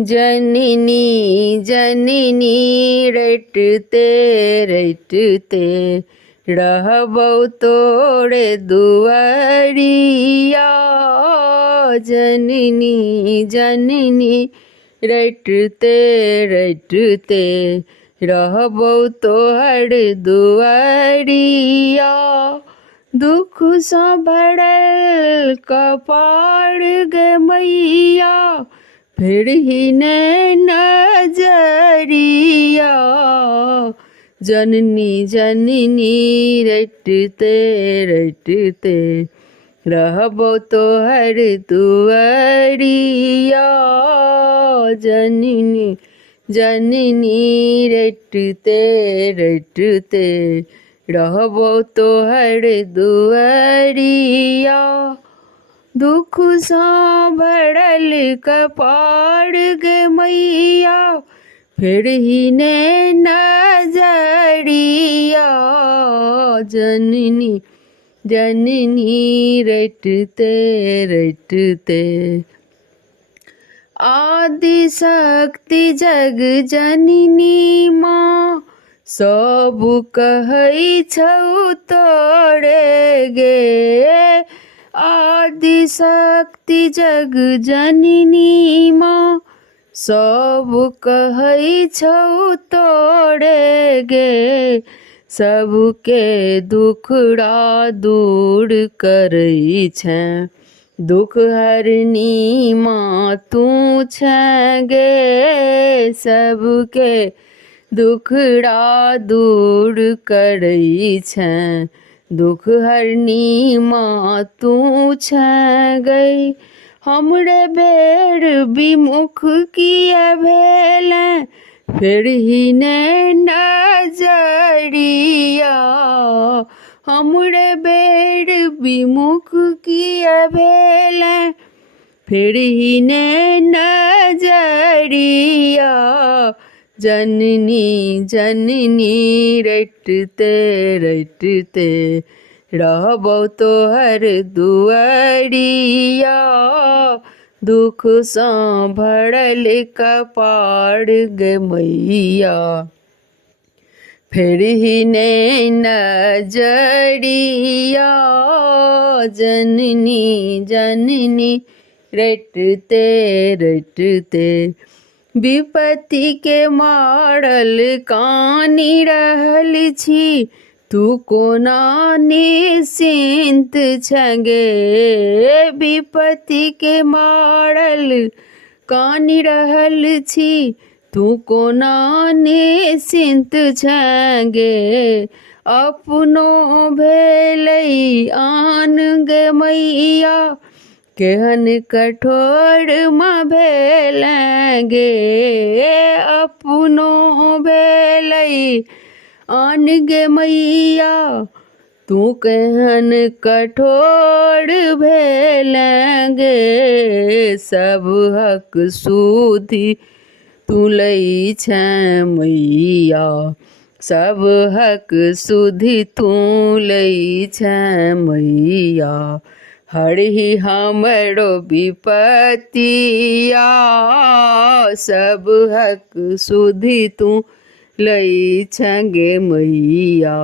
जननी जननी रटते रटते रहबौ तोरे दुआरिया। जननी जननी रटते रटते रहबौ तोहर दुआरिया। दुख सँ भरल कपाड़ गे मैया, फिर ही ने नजरिया। जननी जननी रटते रटते रहबौ तोहर दुआरिया। जननी जननी रटते रटते रहबौ तोहर दुआरिया। दुख सँ भरल कपाड़ गे मैया, फिर ही ने नजरिया। जननी जननी रटते रटते आदि शक्ति जग जननी माँ, सब कहै छौ तोरे गे। आदि शक्ति जग जननी माँ, सब कहै छौ तोरे गे। सबके दुखड़ा दूर करै छै, दुख हरनी माँ तू छै गे। सबके दुखड़ा दूर करै छै, दुख हरनी माँ तू छै गई। हमरे बेर विमुख किए भेलै, फिर ही ने नजरिया। हमरे बेर विमुख किए भेलै, फिर ही ने नजरिया। जननी जननी रटते रटते रहबौ तोहर दुआरिया। दुख सँ भरल कपाड़ गे मैया, फिर ही ने नजरिया। जननी जननी रटते रटते विपत्ति के मारल कानि रहल छी, तू कोना निश्चिंत छै गे। विपत्ति के मारल कानि रहल छी, तू कोना निश्चिंत छै गे। अपनो भेलै आन गे मैया, केहन कठोर माँ भेलै गे। अपनो भेलै आन गे मैया, तू केहन कठोर भेलै गे। सब हक सुधि तू लै छै मैया, सब हक सुधि तू लै छै मैया। हरहि हमरो विपत्तिया, सब हक सुधि तू लै छै गे मैया।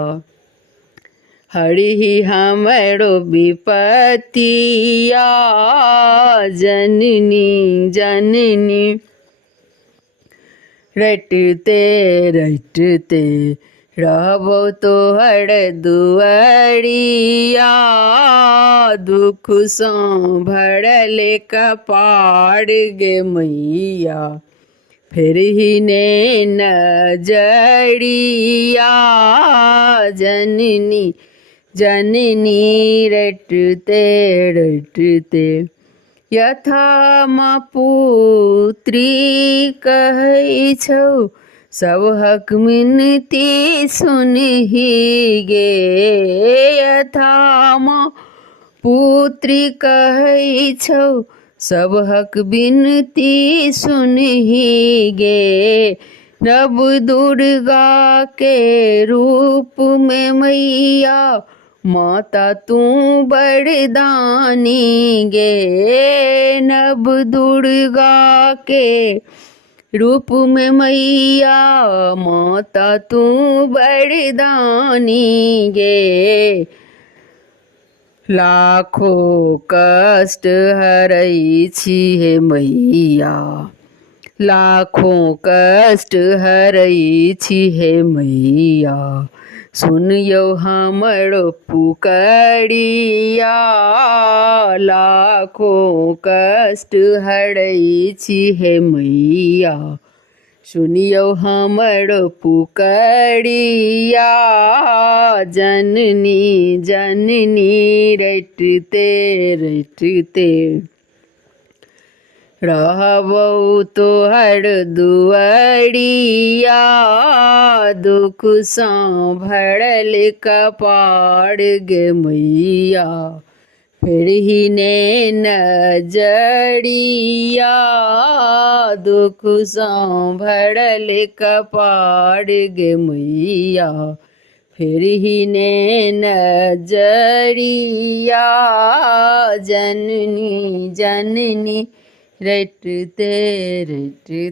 हरहि हमरो विपत्तिया। जननी जननी रटते रटते रहबौ तोहर दुआरिया। दुख सँ भरल कपाड़ गे मैया, फिर ही ने नजरिया। जननी जननी रटते रटते यथा माँ पुत्री कहै छौ, सब हक मिनती सुनहि गे। यथा माँ पुत्री कहै छौ, सब हक बिनती सुनहि गे। नव दुर्गा के रूप में मैया, माता तू बरदानी गे, नव दुर्गा के रूप में मैया। माता तू बरदानी गे, लाखों कष्ट हरै छी हे मैया। लाखों कष्ट हरै छी हे मैया। सुनियो हमर पुकरिया, लाखों कष्ट हरै छी हे मैया। सुनियो हमर पुकरिया, जननी जननी रटते रटते रहबौ तोहर दुआरिया। दुख सँ भरल कपार गे मैया, फिरहि ने नजरिया। दुख सँ भरल कपार गे मैया, फिरहि ने नजरिया। जननी जननी रटते रटते